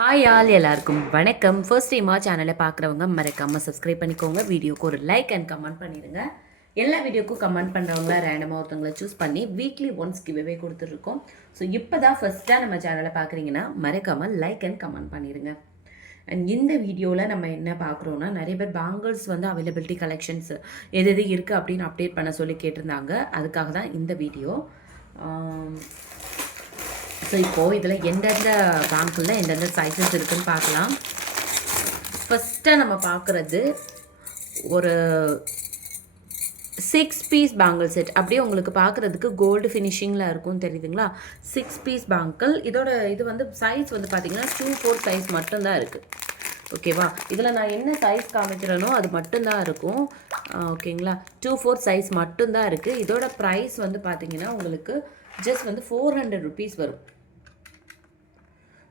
Hi all எல்லாருக்கும் வணக்கம். First டைமாக சேனலை பார்க்குறவங்க மறக்காமல் சப்ஸ்கிரைப் பண்ணிக்கோங்க. வீடியோக்கு ஒரு லைக் அண்ட் கமெண்ட் பண்ணிடுங்க. எல்லா வீடியோக்கும் கமெண்ட் பண்ணுறவங்கள ரேண்டமாக ஒருத்தவங்களை சூஸ் பண்ணி வீக்லி ஒன்ஸ் கிவ்வே கொடுத்துட்ருக்கோம். ஸோ இப்போ தான் ஃபஸ்ட்டாக நம்ம சேனலை பார்க்குறீங்கன்னா மறக்காமல் லைக் அண்ட் கமெண்ட் பண்ணிடுங்க. அண்ட் இந்த வீடியோவில் நம்ம என்ன பார்க்குறோன்னா, நிறைய பேர் பேங்கிள்ஸ் வந்து அவைலபிலிட்டி கலெக்ஷன்ஸ் எது எது இருக்குது அப்படின்னு அப்டேட் பண்ண சொல்லி கேட்டிருந்தாங்க. அதுக்காக தான் இந்த வீடியோ. ஸோ இப்போது இதில் எந்தெந்த பேங்கில் எந்தெந்த சைஸஸ் இருக்குதுன்னு பார்க்கலாம். ஃபஸ்ட்டாக நம்ம பார்க்குறது ஒரு 6 பீஸ் பேங்கிள் செட். அப்படியே உங்களுக்கு பார்க்குறதுக்கு கோல்டு ஃபினிஷிங்கில் இருக்கும், தெரியுதுங்களா? 6 பீஸ் பேங்கிள். இது வந்து சைஸ் வந்து பார்த்திங்கன்னா 2-4 சைஸ் மட்டும்தான் இருக்குது. ஓகேவா? இதில் நான் என்ன சைஸ் காமிக்கிறேனோ அது மட்டும்தான் இருக்கும். ஓகேங்களா? 2-4 சைஸ் மட்டும்தான் இருக்குது. இதோட ப்ரைஸ் வந்து பார்த்திங்கன்னா உங்களுக்கு ஜஸ்ட் வந்து 400 ருபீஸ் வரும்.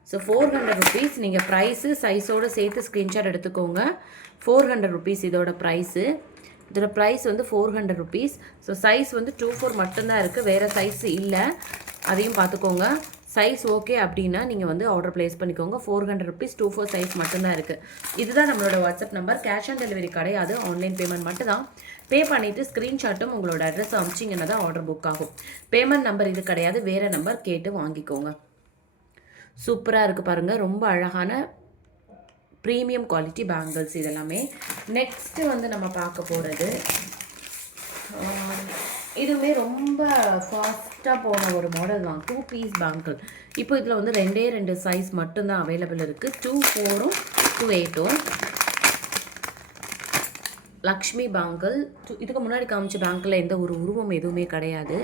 So 400 rupees. நீங்கள் ப்ரைஸு சைஸோடு சேர்த்து ஸ்க்ரீன்ஷாட் எடுத்துக்கோங்க. 400 ருபீஸ் இதோட ப்ரைஸு. இதோட ப்ரைஸ் வந்து 400 ருபீஸ். ஸோ சைஸ் வந்து 2-4 மட்டும்தான் இருக்குது, வேறு சைஸ் இல்லை, அதையும் பார்த்துக்கோங்க. சைஸ் ஓகே அப்படின்னா நீங்கள் வந்து ஆர்டர் ப்ளேஸ் பண்ணிக்கோங்க. 400 ருபீஸ் 2-4 சைஸ் மட்டும்தான் இருக்குது. இதுதான் நம்மளோட WhatsApp number. Cash on delivery கிடையாது, ஆன்லைன் பேமெண்ட் மட்டும்தான். பே பண்ணிவிட்டு ஸ்க்ரீன்ஷாட்டும் உங்களோட அட்ரஸ் அனுப்பிச்சிங்கன்னா தான் ஆர்டர் புக் ஆகும். பேமெண்ட் நம்பர் இது கிடையாது, வேறு நம்பர் கேட்டு வாங்கிக்கோங்க. சூப்பராக இருக்குது பாருங்கள், ரொம்ப அழகான ப்ரீமியம் குவாலிட்டி பேங்கிள்ஸ் இதெல்லாமே. நெக்ஸ்ட்டு வந்து நம்ம பார்க்க போகிறது இதுவுமே ரொம்ப ஃபாஸ்ட்டாக போன ஒரு மாடல் தான், 2 பீஸ் பேங்கிள். இப்போ இதில் வந்து 2 சைஸ் மட்டும்தான் அவைலபிள் இருக்குது, 2-4ம் 2-8ம். லக்ஷ்மி பேங்கிள். இதுக்கு முன்னாடி காமிச்ச பேங்கிளில் எந்த ஒரு உருவம் எதுவுமே கிடையாது.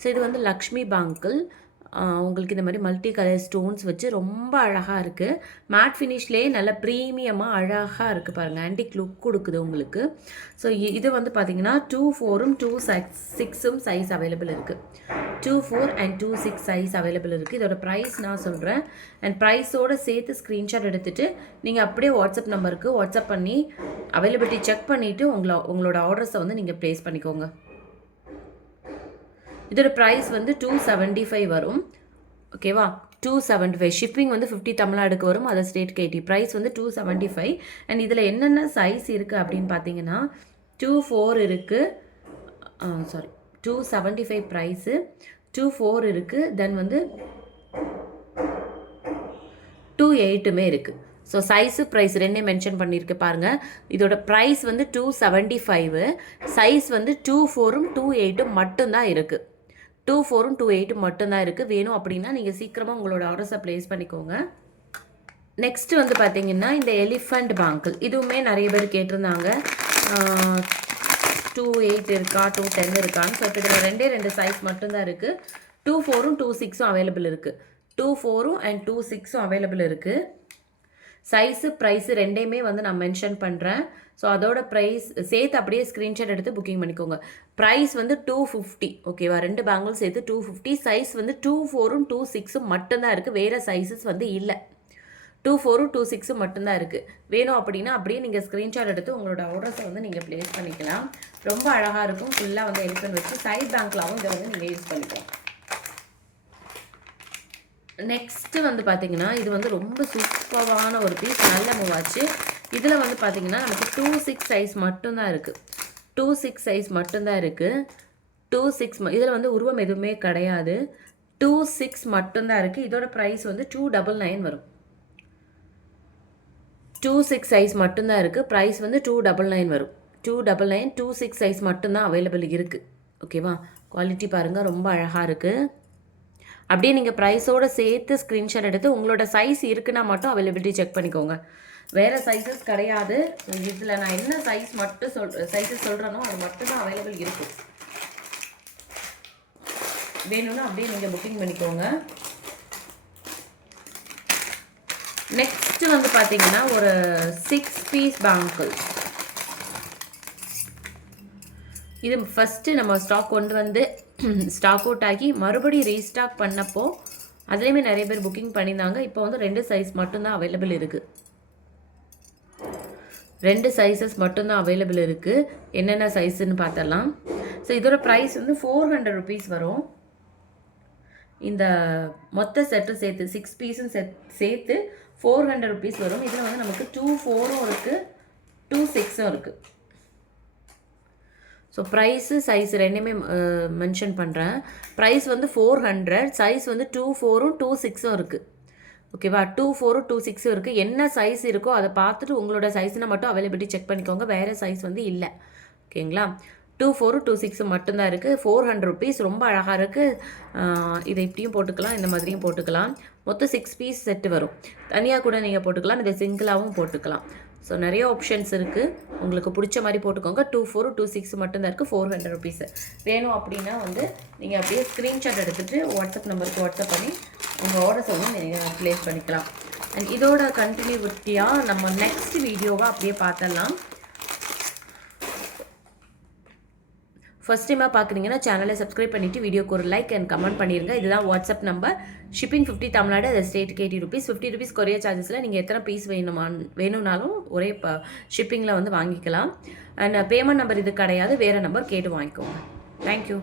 ஸோ இது வந்து லக்ஷ்மி பேங்கிள். உங்களுக்கு இந்த மாதிரி மல்டி கலர் ஸ்டோன்ஸ் வச்சு ரொம்ப அழகாக இருக்குது. மேட் ஃபினிஷ்லேயே நல்ல ப்ரீமியமாக அழகாக இருக்குது பாருங்கள், ஆன்டிக் லுக் கொடுக்குது உங்களுக்கு. ஸோ இது வந்து பார்த்திங்கன்னா 2-4ம் 2-6ம் சைஸ் அவைலபிள் இருக்குது. 2-4 அண்ட் 2-6 சைஸ் அவைலபிள் இருக்குது. இதோட ப்ரைஸ் நான் சொல்கிறேன். அண்ட் ப்ரைஸோடு சேர்த்து ஸ்க்ரீன்ஷாட் எடுத்துகிட்டு நீங்கள் அப்படியே வாட்ஸ்அப் நம்பருக்கு வாட்ஸ்அப் பண்ணி அவைலபிலிட்டி செக் பண்ணிவிட்டு உங்களோட ஆர்டர்ஸை வந்து நீங்கள் ப்ளேஸ் பண்ணிக்கோங்க. இதோட ப்ரைஸ் வந்து 275 வரும். ஓகேவா? 275. ஷிப்பிங் வந்து 50 தமிழ்நாடுக்கு வரும், அதர் ஸ்டேட்க்கு 80. ப்ரைஸ் வந்து 275. அண்ட் இதில் என்னென்ன சைஸ் இருக்குது அப்படின்னு பார்த்தீங்கன்னா 2-4 இருக்குது, 275 ப்ரைஸு, 2-4 இருக்குது, தென் வந்து 2-8மே இருக்குது. ஸோ சைஸு ப்ரைஸ் ரெண்டே மென்ஷன் பண்ணியிருக்கு பாருங்கள். இதோட ப்ரைஸ் வந்து 275, சைஸ் வந்து 2-4ம் 2-8ம் மட்டும்தான் இருக்குது. 2-4ம் 2-8ம் மட்டும்தான் இருக்குது. வேணும் அப்படின்னா நீங்கள் சீக்கிரமாக உங்களோட ஆர்டர்ஸை ப்ளேஸ் பண்ணிக்கோங்க. நெக்ஸ்ட்டு வந்து பார்த்தீங்கன்னா இந்த எலிஃபண்ட் பேங்கிள். இதுவுமே நிறைய பேர் கேட்டிருந்தாங்க, 2-8 இருக்கா 2-10 இருக்கான்னு. ஸோ இப்போ இதில் 2 சைஸ் மட்டும்தான் இருக்குது. 2-4ம் 2-6ம் அவைலபிள் இருக்குது. 2-4ம் அண்ட் 2-6ம் அவைலபிள் இருக்குது. சைஸு ப்ரைஸு ரெண்டையுமே வந்து நான் மென்ஷன் பண்ணுறேன். ஸோ அதோட ப்ரைஸ் சேர்த்து அப்படியே ஸ்க்ரீன்ஷாட் எடுத்து புக்கிங் பண்ணிக்கோங்க. ப்ரைஸ் வந்து 250. ஓகேவா? 2 பேங்கிள் சேர்த்து 250. சைஸ் வந்து 2-4ம் 2-6ம் மட்டும்தான் இருக்குது, வேறு சைஸஸ் வந்து இல்லை. 2-4ம் 2-6ம் மட்டும்தான் இருக்குது. வேணும் அப்படின்னா அப்படியே நீங்கள் ஸ்க்ரீன்ஷாட் எடுத்து உங்களோட ஆர்டர்ஸை வந்து நீங்கள் ப்ளேஸ் பண்ணிக்கலாம். ரொம்ப அழகாக இருக்கும். ஃபுல்லாக வந்து எலிஃபண்ட் வச்சு சைட் பேங்க்லாகவும் இதை வந்து நீங்கள் யூஸ் பண்ணிக்கலாம். நெக்ஸ்ட்டு வந்து பார்த்திங்கன்னா இது வந்து ரொம்ப சூப்பரான ஒரு பீஸ், நல்ல மூவாச்சு. இதில் வந்து பார்த்திங்கன்னா நமக்கு 2-6 சைஸ் மட்டும்தான் இருக்குது. 2-6 சைஸ் மட்டும்தான் இருக்குது. 2-6 இதில் வந்து உருவம் எதுவுமே கிடையாது. 2-6 மட்டும்தான் இருக்குது. இதோட ப்ரைஸ் வந்து 299 வரும். 2-6 சைஸ் மட்டும்தான் இருக்குது. ப்ரைஸ் வந்து 299 வரும். 299, 2-6 சைஸ் மட்டும்தான் அவைலபிள் இருக்குது. ஓகேவா? குவாலிட்டி பாருங்கள், ரொம்ப அழகாக இருக்குது. அப்படியே நீங்கள் ப்ரைஸோடு சேர்த்து ஸ்க்ரீன்ஷாட் எடுத்து உங்களோட சைஸ் இருக்குன்னா மட்டும் அவைலபிலிட்டி செக் பண்ணிக்கோங்க, வேறு சைஸஸ் கிடையாது. இதில் நான் என்ன சைஸ் மட்டும் சைஸஸ் சொல்கிறேனோ அது மட்டும்தான் அவைலபிள் இருக்கும். வேணும்னா அப்படியே நீங்கள் புக்கிங் பண்ணிக்கோங்க. நெக்ஸ்ட்டு வந்து பார்த்தீங்கன்னா ஒரு 6 பீஸ் பேங்கிள். இது ஃபஸ்ட்டு நம்ம ஸ்டாக் கொண்டு வந்து ஸ்டாக் அவுட் ஆகி மறுபடியும் ரீஸ்டாக் பண்ணப்போ அதுலேயுமே நிறைய பேர் புக்கிங் பண்ணியிருந்தாங்க. இப்போ வந்து 2 சைஸ் மட்டும்தான் அவைலபிள் இருக்குது. 2 சைஸஸ் மட்டும்தான் அவைலபிள் இருக்குது. என்னென்ன சைஸுன்னு பார்த்தலாம். ஸோ இதோட ப்ரைஸ் வந்து 400 ருபீஸ் வரும். இந்த மொத்த செட்டு சேர்த்து 6 பீஸும் சேர்த்து 400 ருபீஸ் வரும். இதில் வந்து நமக்கு 24ம் இருக்குது, 26ம் இருக்குது. ஸோ ப்ரைஸு சைஸ் ரெண்டுமே மென்ஷன் பண்ணுறேன். ப்ரைஸ் வந்து 400, சைஸ் வந்து 24ம் 26ம் இருக்குது. ஓகேவா, 24ம் 26ம் இருக்குது. என்ன சைஸ் இருக்கோ அதை பார்த்துட்டு உங்களோட சைஸ்னால் மட்டும் அவைலபிலிட்டி செக் பண்ணிக்கோங்க. வேறு சைஸ் வந்து இல்லை. ஓகேங்களா, 24ம் 26ம் மட்டும்தான் இருக்குது. 400 ருபீஸ், ரொம்ப அழகாக இருக்குது. இதை இப்படியும் போட்டுக்கலாம், இந்த மாதிரியும் போட்டுக்கலாம். மொத்தம் 6 பீஸ் செட்டு வரும். தனியாக கூட நீங்கள் போட்டுக்கலாம், இதை சிங்கிளாகவும் போட்டுக்கலாம். ஸோ நிறைய ஆப்ஷன்ஸ் இருக்குது, உங்களுக்கு பிடிச்ச மாதிரி போட்டுக்கோங்க. 24ம் 26 மட்டும்தான் இருக்குது. 400 ருபீஸ் வேணும் அப்படின்னா வந்து நீங்கள் அப்படியே ஸ்க்ரீன்ஷாட் எடுத்துகிட்டு வாட்ஸ்அப் நம்பருக்கு வாட்ஸ்அப் பண்ணி உங்கள் ஆர்டர்ஸ் வந்து நீங்கள் ப்ளேஸ் பண்ணிக்கலாம். அண்ட் இதோட கண்டினியூட்டியாக நம்ம நெக்ஸ்ட் வீடியோவாக அப்படியே பார்த்துடலாம். ஃபஸ்ட் டைமாக பார்க்குறீங்கன்னா சேனலை சப்ஸ்கிரைப் பண்ணிவிட்டு வீடியோக்கு ஒரு லைக் அண்ட் கமெண்ட் பண்ணிடுங்க. இதுதான் வாட்ஸ்அப் நம்பர். ஷிப்பிங் 50 தமிழ்நாடு, அது ஸ்டேட்டுக்கு 80 ருபீஸ். 50 ருபீஸ் கொரியர் சார்ஜஸில் நீங்கள் எத்தனை பீஸ் வேணும்னாலும் ஒரே ஷிப்பிங்கில் வந்து வாங்கிக்கலாம். அண்ட் பேமெண்ட் நம்பர் இது கிடையாது, வேறு நம்பர் கேட்டு வாங்கிக்கோங்க. தேங்க்யூ.